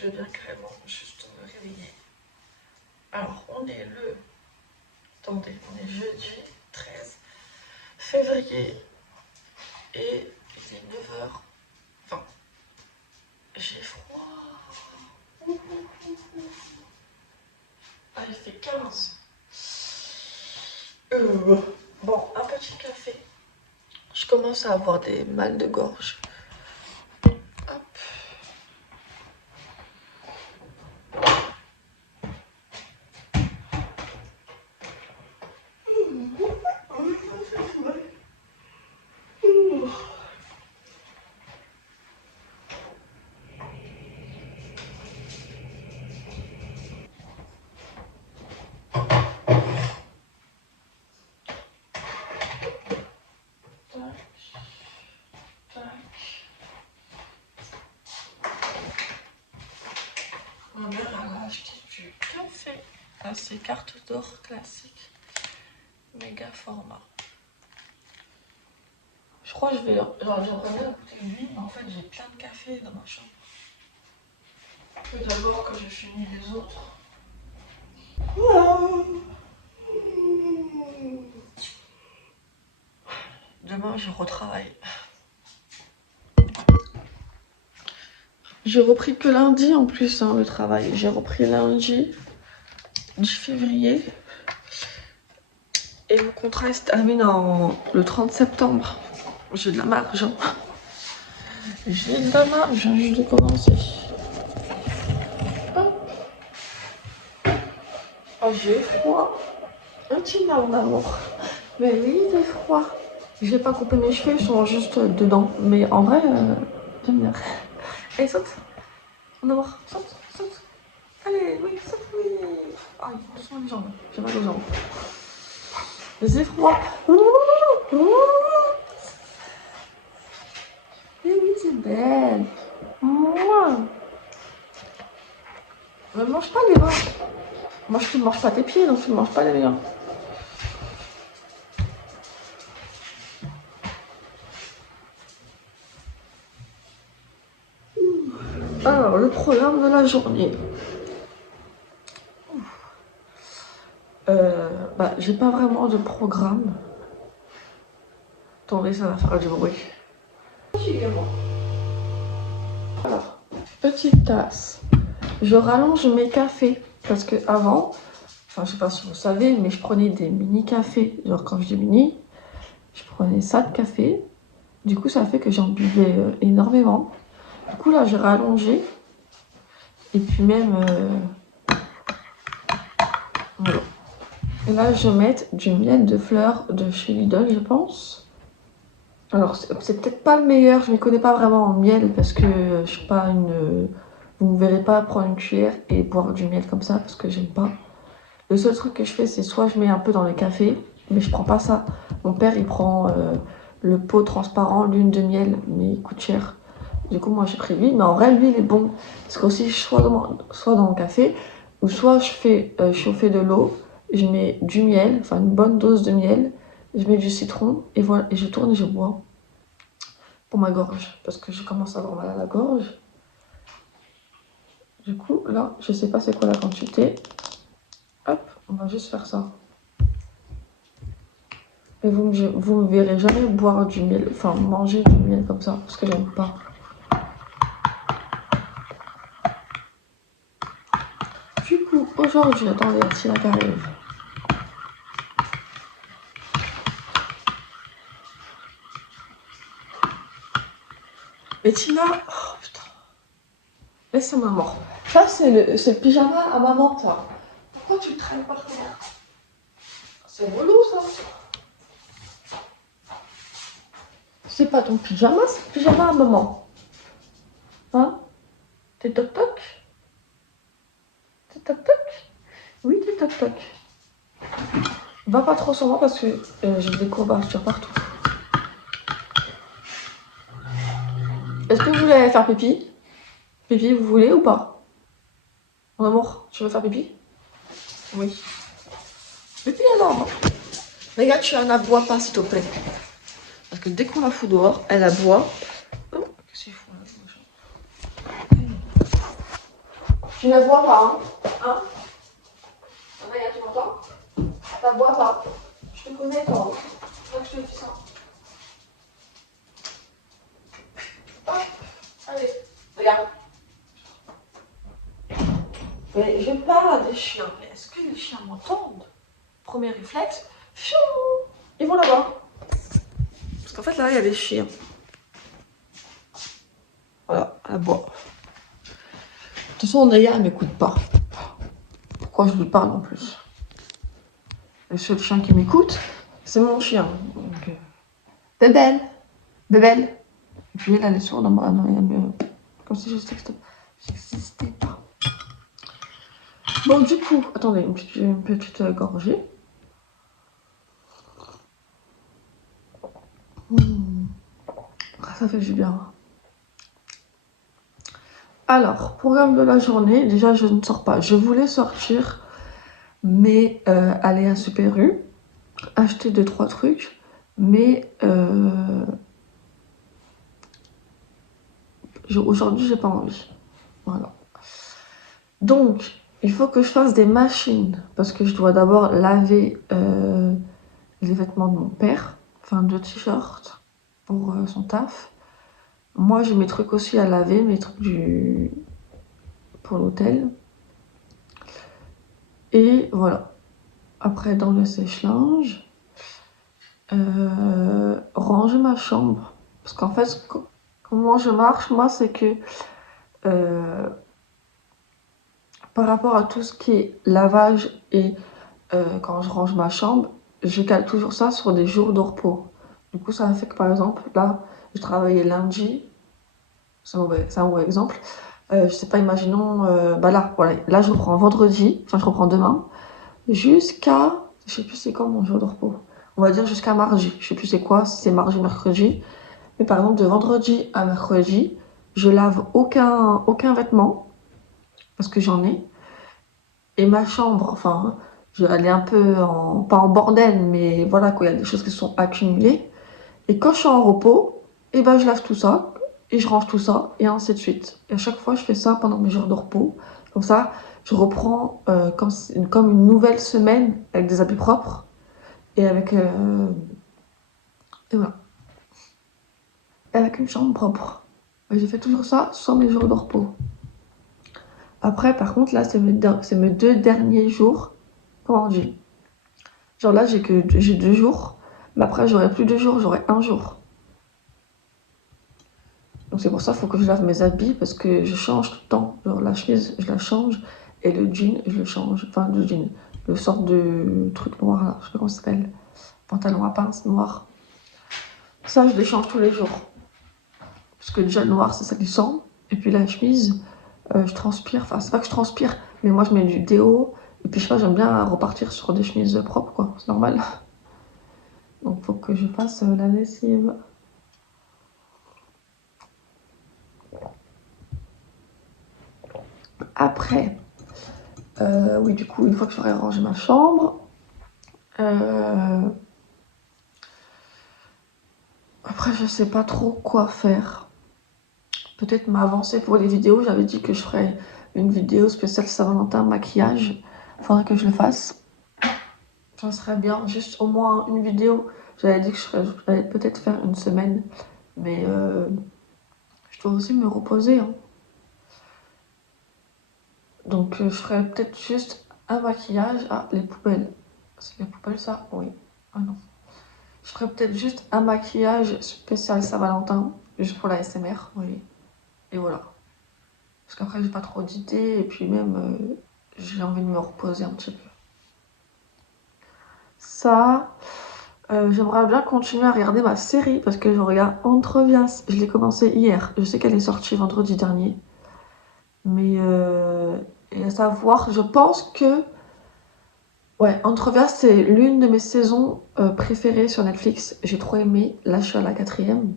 Je viens carrément juste de me réveiller. Alors, on est le... Attendez, on est jeudi 13 février et il est 9h20. J'ai froid. Ah, il fait 15. Bon, un petit café. Je commence à avoir des mal de gorge. Hop. Ma mère a acheté du café. Ah, c'est carte d'or classique. Méga format. Je crois que je vais... Genre, j'aimerais bien goûter lui, mais en fait, j'ai plein de café dans ma chambre. Je vais d'abord que j'ai fini les autres. Demain, je retravaille. J'ai repris que lundi en plus, hein, le travail. J'ai repris lundi 10 février. Et mon contrat se termine le 30 septembre. J'ai de la marge. Hein. J'ai de la marge, je viens juste de commencer. Hop. Oh, j'ai froid. Un petit mal, mon amour. Mais oui, j'ai froid. J'ai pas coupé mes cheveux, ils sont juste dedans. Mais en vrai, j'aime bien. Allez, saute. Mon amour, saute, saute. Allez, oui, saute, oui. Aïe, doucement les jambes. J'ai mal aux jambes. J'ai froid. Mais oui, c'est belle. Ne mange pas les mains. Moi, tu ne manges pas tes pieds, donc tu ne manges pas les miens. Alors, le programme de la journée. J'ai pas vraiment de programme. Attendez, ça va faire du bruit. Alors, petite tasse. Je rallonge mes cafés parce que avant, enfin je sais pas si vous savez, mais je prenais des mini cafés. Genre quand je dis mini, je prenais ça de café. Du coup, ça fait que j'en buvais énormément. Du coup, là, j'ai rallongé. Et puis même, voilà. Et là, je vais mettre du miel de fleurs de chez Lidl, je pense. Alors, c'est peut-être pas le meilleur, je ne m'y connais pas vraiment en miel parce que je suis pas une... Vous ne me verrez pas prendre une cuillère et boire du miel comme ça parce que j'aime pas. Le seul truc que je fais, c'est soit je mets un peu dans le café, mais je prends pas ça. Mon père, il prend le pot transparent, l'une de miel, mais il coûte cher. Du coup, moi, j'ai pris lui, mais en vrai, lui, il est bon. Parce qu'aussi, soit dans le café, ou soit je fais chauffer de l'eau, je mets du miel, enfin une bonne dose de miel, je mets du citron, et voilà, et je tourne et je bois. Pour ma gorge, parce que je commence à avoir mal à la gorge. Du coup, là, je sais pas c'est quoi la quantité. Hop, on va juste faire ça. Et vous me verrez jamais boire du miel, enfin manger du miel comme ça, parce que j'aime pas. Du coup, aujourd'hui, attendez, Tina qui arrive. Mais Tina, oh putain, laisse maman. Ça, c'est le pyjama à maman, ça. Pourquoi tu le traînes par terre? C'est relou, ça. C'est pas ton pyjama, c'est le pyjama à maman. Hein? T'es toc-toc? T'es toc-toc? Oui, t'es toc-toc. Va pas trop sur moi parce que j'ai des courbatures partout. Est-ce que vous voulez aller faire pipi? Pipi, vous voulez ou pas? Mon amour, tu veux faire pipi? Oui. Pipi alors. Regarde, tu en aboies pas s'il te plaît. Parce que dès qu'on la fout dehors, elle aboie. Oh, qu'est-ce qu'il faut là? Tu ne vois pas, hein? Hein? Regarde, tu m'entends? Tu ne vois pas. Je te connais, toi. Tu veux que je te dise ça? Hop, allez, regarde. Mais je parle des chiens. Mais est-ce que les chiens m'entendent? Premier réflexe, fiou, ils vont là-bas. Parce qu'en fait, là, il y a des chiens. Voilà, elle boit. De toute façon, Naya, elle m'écoute pas. Pourquoi je lui parle en plus? Le seul chien qui m'écoute, c'est mon chien. Donc, Bébelle, Bébelle. Et puis elle est sourde dans ma main, comme si j'existais pas. Bon, du coup, attendez, une petite gorgée. Ça fait du bien. Alors, programme de la journée, déjà je ne sors pas. Je voulais sortir, mais aller à Super U, acheter 2-3 trucs, mais aujourd'hui j'ai pas envie. Voilà. Donc, il faut que je fasse des machines, parce que je dois d'abord laver les vêtements de mon père, enfin 2 t-shirts pour son taf. Moi j'ai mes trucs aussi à laver, mes trucs pour l'hôtel. Et voilà. Après, dans le sèche-linge, ranger ma chambre. Parce qu'en fait, comment je marche, moi, c'est que par rapport à tout ce qui est lavage et quand je range ma chambre, je cale toujours ça sur des jours de repos. Du coup, ça fait que par exemple, là, je travaillais lundi, c'est un mauvais exemple. Je sais pas, imaginons, bah là, voilà, là je reprends vendredi, enfin je reprends demain, jusqu'à, je sais plus c'est quand mon jour de repos. On va dire jusqu'à mardi, je sais plus c'est quoi, si c'est mardi, mercredi. Mais par exemple, de vendredi à mercredi, je lave aucun vêtement, parce que j'en ai. Et ma chambre, enfin, elle est un peu pas en bordel, mais voilà, quoi, il y a des choses qui sont accumulées. Et quand je suis en repos, et ben, je lave tout ça, et je range tout ça, et ainsi de suite. Et à chaque fois, je fais ça pendant mes jours de repos. Comme ça, je reprends comme une nouvelle semaine avec des habits propres, et et voilà, avec une chambre propre. Et j'ai fait toujours ça sur mes jours de repos. Après, par contre, là, c'est mes 2 derniers jours. Comment on dit? Genre là, j'ai 2 jours. Mais après, j'aurai plus 2 jours, j'aurai 1 jour. Donc c'est pour ça qu'il faut que je lave mes habits parce que je change tout le temps. Genre la chemise, je la change. Et le jean, je le change. Enfin, le jean. Le sort de truc noir là. Je sais pas comment ça s'appelle. Pantalon à pince noir. Ça, je les change tous les jours. Parce que déjà, le noir, c'est salissant. Et puis la chemise, je transpire. Enfin, c'est pas que je transpire, mais moi, je mets du déo. Et puis, je sais pas, j'aime bien repartir sur des chemises propres, quoi. C'est normal. Donc, faut que je fasse la lessive. Après, oui, du coup, une fois que j'aurai rangé ma chambre, après, je sais pas trop quoi faire. Peut-être m'avancer pour les vidéos. J'avais dit que je ferais une vidéo spéciale Saint-Valentin maquillage. Faudrait que je le fasse. Ça serait bien, juste au moins une vidéo. J'avais dit que j'allais peut-être faire une semaine, mais je dois aussi me reposer, hein. Donc je ferais peut-être juste un maquillage. Ah, les poubelles. C'est les poubelles ça? Oui. Ah non. Je ferais peut-être juste un maquillage spécial Saint-Valentin, juste pour la SMR, oui. Et voilà. Parce qu'après j'ai pas trop d'idées et puis même j'ai envie de me reposer un petit peu. Ça, j'aimerais bien continuer à regarder ma série parce que je regarde Entrevias. Je l'ai commencé hier. Je sais qu'elle est sortie vendredi dernier. Mais et à savoir, je pense que ouais, Entrevias c'est l'une de mes saisons préférées sur Netflix. J'ai trop aimé. Là, je suis à la 4e.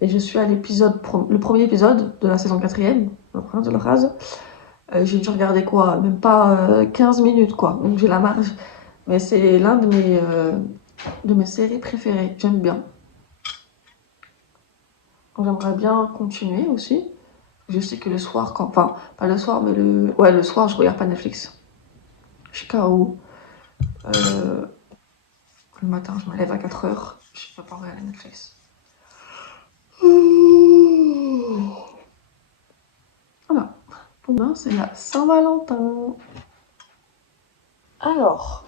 Et je suis à le premier épisode de la saison 4e, le prince de la rase. J'ai dû regarder quoi? Même pas 15 minutes, quoi. Donc j'ai la marge. Mais c'est l'un de mes séries préférées. J'aime bien. J'aimerais bien continuer aussi. Je sais que le soir, enfin, pas le soir, mais le soir, je regarde pas Netflix. Je suis KO. Le matin, je me lève à 4h. Je peux pas regarder Netflix. Voilà. Demain, c'est la Saint-Valentin. Alors,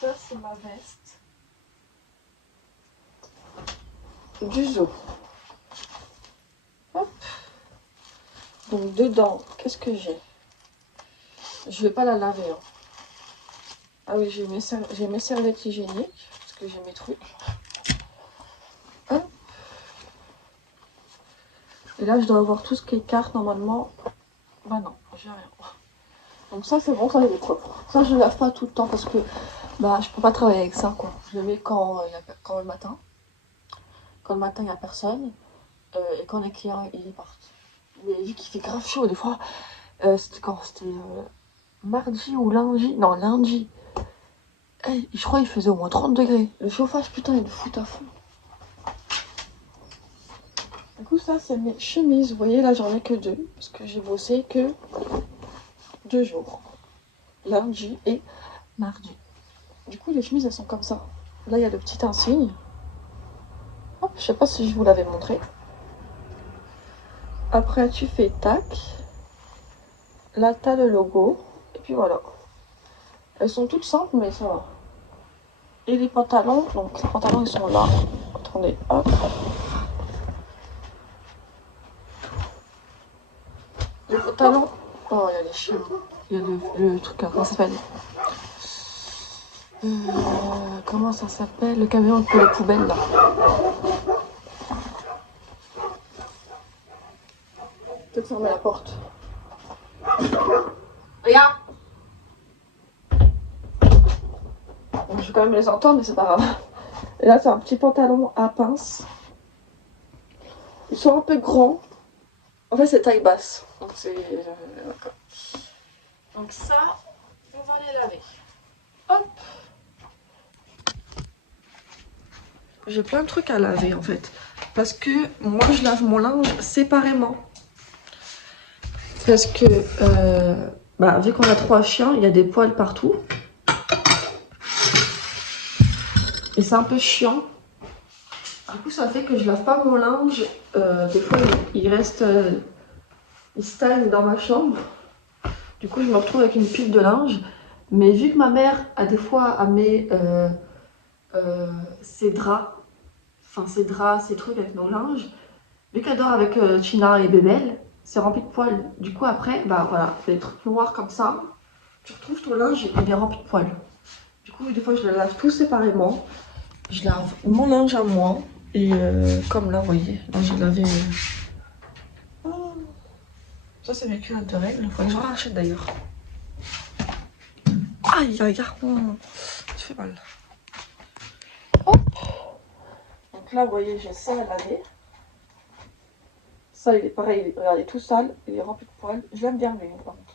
ça, c'est ma veste du zoo. Hop. Donc, dedans, qu'est-ce que j'ai? Je vais pas la laver. Hein. Ah oui, j'ai mes serviettes hygiéniques, parce que j'ai mes trucs. Hop. Et là, je dois avoir tout ce qui est carte, normalement. Bah non, j'ai rien. Donc ça, c'est bon, ça, il est propre. Ça, je le lave pas tout le temps, parce que bah, je peux pas travailler avec ça, quoi. Je le mets quand le matin. Quand le matin, il n'y a personne. Et quand les clients, ils partent. Mais vu qu'il fait grave chaud, des fois, c'était quand? C'était mardi ou lundi? Non, lundi. Je crois qu'il faisait au moins 30 degrés. Le chauffage, putain, il me fout à fond. Du coup, ça, c'est mes chemises. Vous voyez, là, j'en ai que 2. Parce que j'ai bossé que 2 jours. Lundi et mardi. Du coup, les chemises, elles sont comme ça. Là, il y a le petit insigne. Hop, je sais pas si je vous l'avais montré. Après, tu fais tac. Là, t'as le logo. Et puis voilà. Elles sont toutes simples, mais ça va. Et les pantalons, donc les pantalons, ils sont là. Attendez, hop. Les pantalons. Oh, il y a les chiens. Il y a le truc, comment ça s'appelle? Comment ça s'appelle? Le camion pour les poubelles, là. Peut-être fermer la porte. Regarde! Bon, je vais quand même les entendre, mais c'est pas grave. Et là, c'est un petit pantalon à pince. Ils sont un peu grands. En fait, c'est taille basse. Donc, c'est. Donc, ça, on va les laver. Hop! J'ai plein de trucs à laver en fait. Parce que moi, je lave mon linge séparément. Parce que, vu qu'on a 3 chiens, il y a des poils partout. Et c'est un peu chiant. Du coup, ça fait que je lave pas mon linge. Des fois, il reste. Il stagne dans ma chambre. Du coup, je me retrouve avec une pile de linge. Mais vu que ma mère, a des fois, a mis ses draps, ses trucs avec nos linges, vu qu'elle dort avec China et Bébel, c'est rempli de poils. Du coup, après, bah voilà, des trucs noirs comme ça. Tu retrouves ton linge, il est rempli de poils. Du coup, des fois, je le lave tout séparément. Je lave mon linge à moi. Et comme là, vous voyez, là, j'ai lavé. Oh. Ça, c'est mes culottes de règles. Il faudrait que j'en rachète d'ailleurs. Aïe, aïe, aïe. Ça fait mal. Hop. Donc là, vous voyez, j'ai ça à laver. Ça, il est pareil, regardez, tout sale, il est rempli de poils. Je l'aime bien, lui, par contre.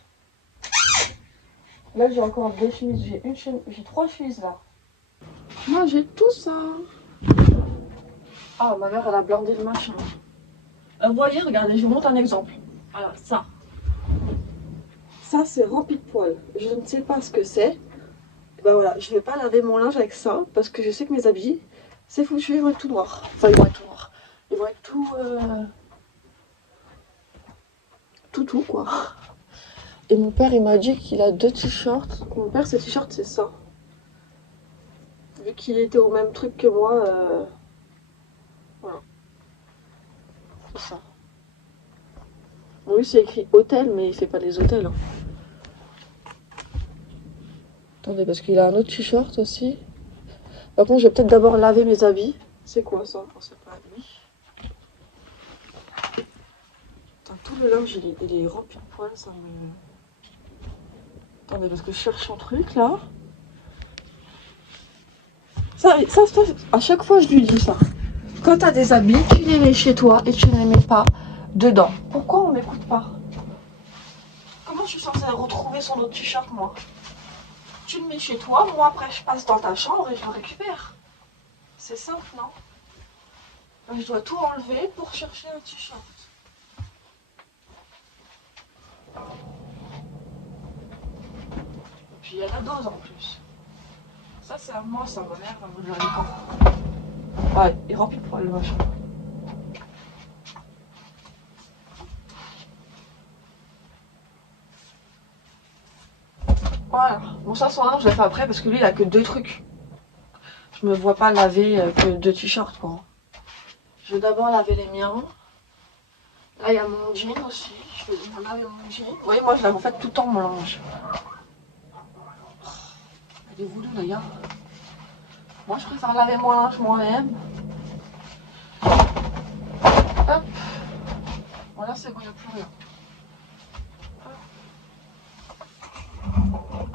Là, j'ai encore 2 chemises. J'ai 3 chemises là. Moi, j'ai tout ça. Ah, ma mère, elle a blindé le machin. Vous voyez, regardez, je vous montre un exemple. Voilà, ça. Ça, c'est rempli de poils. Je ne sais pas ce que c'est. Ben voilà, je ne vais pas laver mon linge avec ça parce que je sais que mes habits, c'est foutu, ils vont être tout noirs. Enfin, ils vont être tout noirs. Ils vont être tout, quoi. Et mon père, il m'a dit qu'il a 2 t-shirts. Mon père, ses t-shirts, c'est ça. Vu qu'il était au même truc que moi, voilà. C'est ça. Bon, lui, c'est écrit hôtel, mais il fait pas des hôtels. Hein. Attendez, parce qu'il a un autre t-shirt aussi. Par contre, je vais peut-être d'abord laver mes habits. C'est quoi ça? Oh, c'est pas lui. Putain, tout le linge, il est rempli de poils, ça me... Attendez, parce que je cherche un truc, là. Ça, à chaque fois, je lui dis ça. Quand t'as des habits, tu les mets chez toi et tu ne les mets pas dedans. Pourquoi on m'écoute pas? Comment je suis censée retrouver son autre t-shirt, moi? Tu le mets chez toi, moi après je passe dans ta chambre et je le récupère. C'est simple, non? Donc, je dois tout enlever pour chercher un t-shirt. Puis il y a la dose en plus. Ça c'est à moi, ça m'a l'air, je l'avais pas. Ouais, il remplit le poil le machin. Voilà. Bon ça son linge je l'ai fait après parce que lui il a que 2 trucs. Je me vois pas laver que 2 t-shirts quoi. Je vais d'abord laver les miens. Là il y a mon jean aussi. Je vais laver mon jean. Vous voyez moi je lave en fait tout le temps mon linge. Il est voulu d'ailleurs. Moi je préfère laver mon linge moi-même. Hop. Voilà c'est bon, il n'y a plus rien.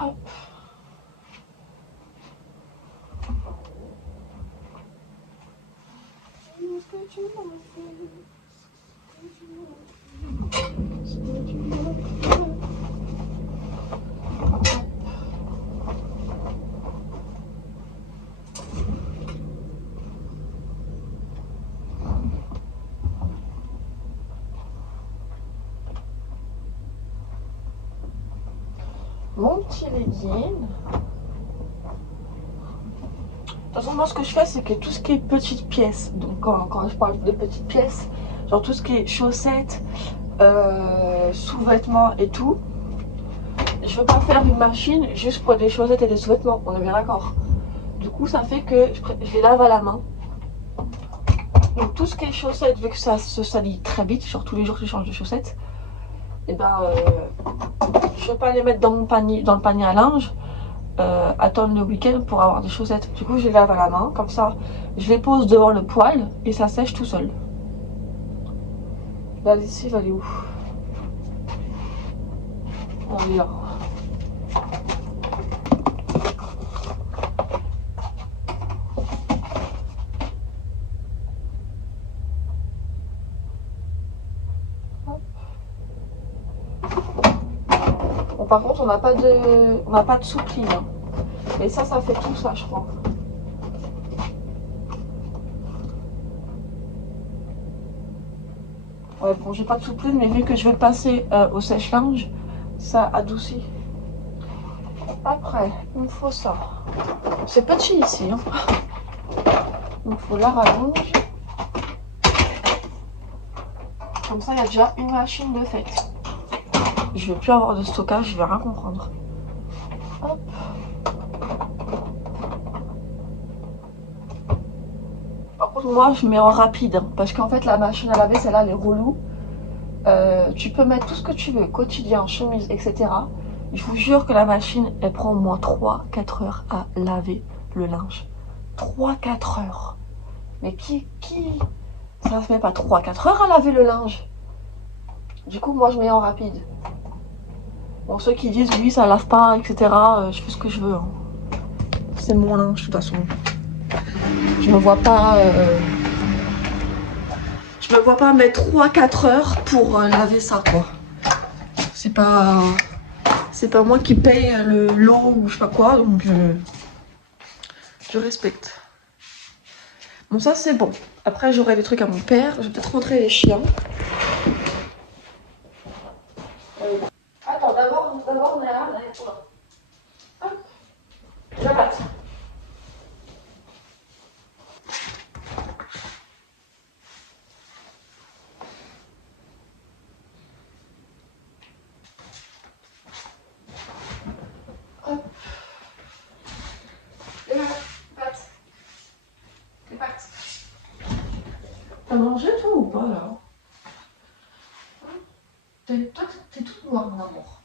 Hop. Mon petit legging. De toute façon, moi, ce que je fais, c'est que tout ce qui est petites pièces, donc quand je parle de petites pièces, genre tout ce qui est chaussettes, sous-vêtements et tout, je veux pas faire une machine juste pour des chaussettes et des sous-vêtements, on est bien d'accord. Du coup, ça fait que je les lave à la main. Donc tout ce qui est chaussettes, vu que ça se salit très vite, genre tous les jours que je change de chaussettes, et ben je veux pas les mettre dans mon panier, dans le panier à linge. Attendre le week-end pour avoir des chaussettes. Du coup, je les lave à la main, comme ça, je les pose devant le poêle et ça sèche tout seul. La lessive, elle est où? Elle est là. Bon, par contre, on n'a pas de soupline. Hein. Mais ça fait tout ça, je crois. Ouais, bon, j'ai pas de soupline, mais vu que je vais le passer au sèche-linge, ça adoucit. Après, il me faut ça. C'est petit ici. Hein. Il me faut la rallonge. Comme ça, il y a déjà une machine de fête. Je vais plus avoir de stockage, je vais rien comprendre. Hop. Par contre, moi, je mets en rapide, hein, parce qu'en fait, la machine à laver, celle-là, elle est relou. Tu peux mettre tout ce que tu veux, quotidien, chemise, etc. Je vous jure que la machine, elle prend au moins 3-4 heures à laver le linge. 3-4 heures. Mais qui... Ça se met pas 3-4 heures à laver le linge. Du coup, moi, je mets en rapide. Bon, ceux qui disent, oui, ça lave pas, etc., je fais ce que je veux. Hein. C'est mon linge, de toute façon. Je me vois pas... Je me vois pas mettre 3-4 heures pour laver ça, quoi. C'est pas moi qui paye l'eau ou je sais pas quoi, donc je respecte. Bon, ça c'est bon. Après, j'aurai des trucs à mon père. Je vais peut-être rentrer les chiens. Attends, d'abord, on est là, toi. Hop, je passe. Hop. Les pattes. T'as mangé toi ou pas là? Toi, t'es toute noire, mon amour.